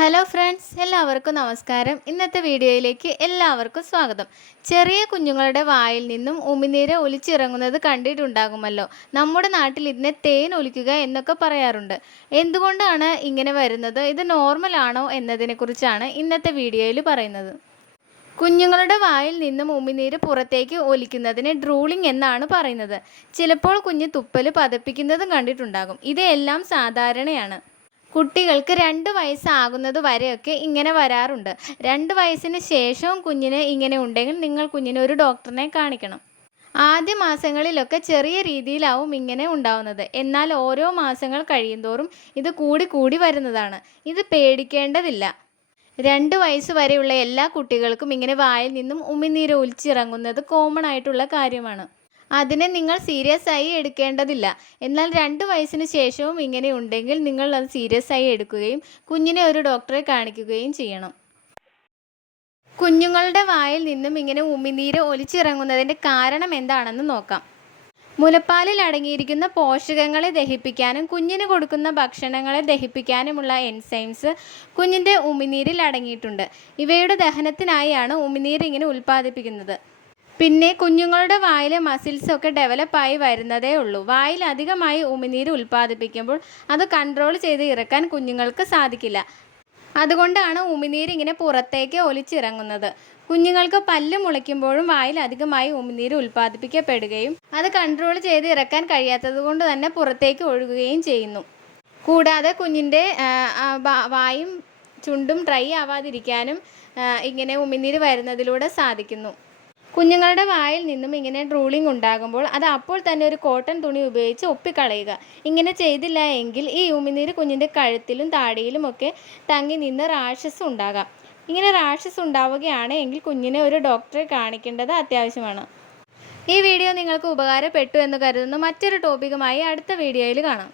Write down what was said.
Hello friends, എല്ലാവർക്കും നമസ്കാരം. ഇന്നത്തെ വീഡിയോയിലേക്ക് എല്ലാവർക്കും സ്വാഗതം. ചെറിയ കുഞ്ഞുങ്ങളുടെ വായിൽ നിന്നും ഉമിനീര് ഒലിച്ചിറങ്ങുന്നത് കണ്ടിട്ടുണ്ടാകുമല്ലോ. നമ്മുടെ നാട്ടിൽ ഇതിനെ തേൻ ഒലിക്കുക എന്നൊക്കെ പറയാറുണ്ട്. എന്തുകൊണ്ടാണ് ഇങ്ങനെ വരുന്നത്, ഇത് നോർമൽ ആണോ എന്നതിനെക്കുറിച്ചാണ് ഇന്നത്തെ വീഡിയോയിൽ പറയുന്നത്. കുഞ്ഞുങ്ങളുടെ വായിൽ നിന്നും ഉമിനീര് പുറത്തേക്ക് ഒലിക്കുന്നതിന് ഡ്രൂളിംഗ് എന്നാണ് പറയുന്നത്. ചിലപ്പോൾ കുഞ്ഞ് തുപ്പൽ പതപ്പിക്കുന്നതും കണ്ടിട്ടുണ്ടാകും. ഇതെല്ലാം സാധാരണയാണ്. കുട്ടികൾക്ക് 2 വയസ്സാകുന്നത് വരെയൊക്കെ ഇങ്ങനെ വരാറുണ്ട്. 2 വയസ്സിന് ശേഷവും കുഞ്ഞിന് ഇങ്ങനെ ഉണ്ടെങ്കിൽ നിങ്ങൾ കുഞ്ഞിനെ ഒരു ഡോക്ടറിനെ കാണിക്കണം. ആദ്യ മാസങ്ങളിലൊക്കെ ചെറിയ രീതിയിലാവും ഇങ്ങനെ ഉണ്ടാവുന്നത്. എന്നാൽ ഓരോ മാസങ്ങൾ കഴിയുന്തോറും ഇത് കൂടി വരുന്നതാണ്. ഇത് പേടിക്കേണ്ടതില്ല. 2 വയസ്സ് വരെയുള്ള എല്ലാ കുട്ടികൾക്കും ഇങ്ങനെ വായിൽ നിന്നും ഉമിനീര് ഒലിച്ചിറങ്ങുന്നത് കോമൺ ആയിട്ടുള്ള കാര്യമാണ്. അതിനെ നിങ്ങൾ സീരിയസ് ആയി എടുക്കേണ്ടതില്ല. എന്നാൽ 2 വയസ്സിന് ശേഷവും ഇങ്ങനെ ഉണ്ടെങ്കിൽ നിങ്ങൾ അത് സീരിയസ് ആയി എടുക്കുകയും കുഞ്ഞിനെ ഒരു ഡോക്ടറെ കാണിക്കുകയും ചെയ്യണം. കുഞ്ഞുങ്ങളുടെ വായിൽ നിന്നും ഇങ്ങനെ ഉമിനീര് ഒലിച്ചിറങ്ങുന്നതിൻ്റെ കാരണം എന്താണെന്ന് നോക്കാം. മുലപ്പാലിൽ അടങ്ങിയിരിക്കുന്ന പോഷകങ്ങളെ ദഹിപ്പിക്കാനും കുഞ്ഞിന് കൊടുക്കുന്ന ഭക്ഷണങ്ങളെ ദഹിപ്പിക്കാനുമുള്ള എൻസൈംസ് കുഞ്ഞിൻ്റെ ഉമിനീരിൽ അടങ്ങിയിട്ടുണ്ട്. ഇവയുടെ ദഹനത്തിനായാണ് ഉമിനീര് ഇങ്ങനെ ഉൽപ്പാദിപ്പിക്കുന്നത്. പിന്നെ കുഞ്ഞുങ്ങളുടെ വായിലെ മസിൽസൊക്കെ ഡെവലപ്പായി വരുന്നതേ ഉള്ളൂ. വായിൽ അധികമായി ഉമിനീര് ഉൽപ്പാദിപ്പിക്കുമ്പോൾ അത് കൺട്രോൾ ചെയ്ത് ഇറക്കാൻ കുഞ്ഞുങ്ങൾക്ക് സാധിക്കില്ല. അതുകൊണ്ടാണ് ഉമിനീര് ഇങ്ങനെ പുറത്തേക്ക് ഒലിച്ചിറങ്ങുന്നത്. കുഞ്ഞുങ്ങൾക്ക് പല്ല് മുളയ്ക്കുമ്പോഴും വായിൽ അധികമായി ഉമിനീര് ഉൽപ്പാദിപ്പിക്കപ്പെടുകയും അത് കൺട്രോൾ ചെയ്ത് ഇറക്കാൻ കഴിയാത്തത് കൊണ്ട് തന്നെ പുറത്തേക്ക് ഒഴുകുകയും ചെയ്യുന്നു. കൂടാതെ കുഞ്ഞിൻ്റെ വായും ചുണ്ടും ഡ്രൈ ആവാതിരിക്കാനും ഇങ്ങനെ ഉമിനീര് വരുന്നതിലൂടെ സാധിക്കുന്നു. കുഞ്ഞുങ്ങളുടെ വായിൽ നിന്നും ഇങ്ങനെ ഡ്രൂളിംഗ് ഉണ്ടാകുമ്പോൾ അത് അപ്പോൾ തന്നെ ഒരു കോട്ടൺ തുണി ഉപയോഗിച്ച് ഒപ്പിക്കളയുക. ഇങ്ങനെ ചെയ്തില്ല എങ്കിൽ ഈ ഉമിനീര് കുഞ്ഞിൻ്റെ കഴുത്തിലും താടിയിലും ഒക്കെ തങ്ങി നിന്ന് റാഷസ് ഉണ്ടാകാം. ഇങ്ങനെ റാഷസ് ഉണ്ടാവുകയാണ് എങ്കിൽ കുഞ്ഞിനെ ഒരു ഡോക്ടറെ കാണിക്കേണ്ടത് അത്യാവശ്യമാണ്. ഈ വീഡിയോ നിങ്ങൾക്ക് ഉപകാരപ്പെട്ടു എന്ന് കരുതുന്നു. മറ്റൊരു ടോപ്പിക്കുമായി അടുത്ത വീഡിയോയിൽ കാണാം.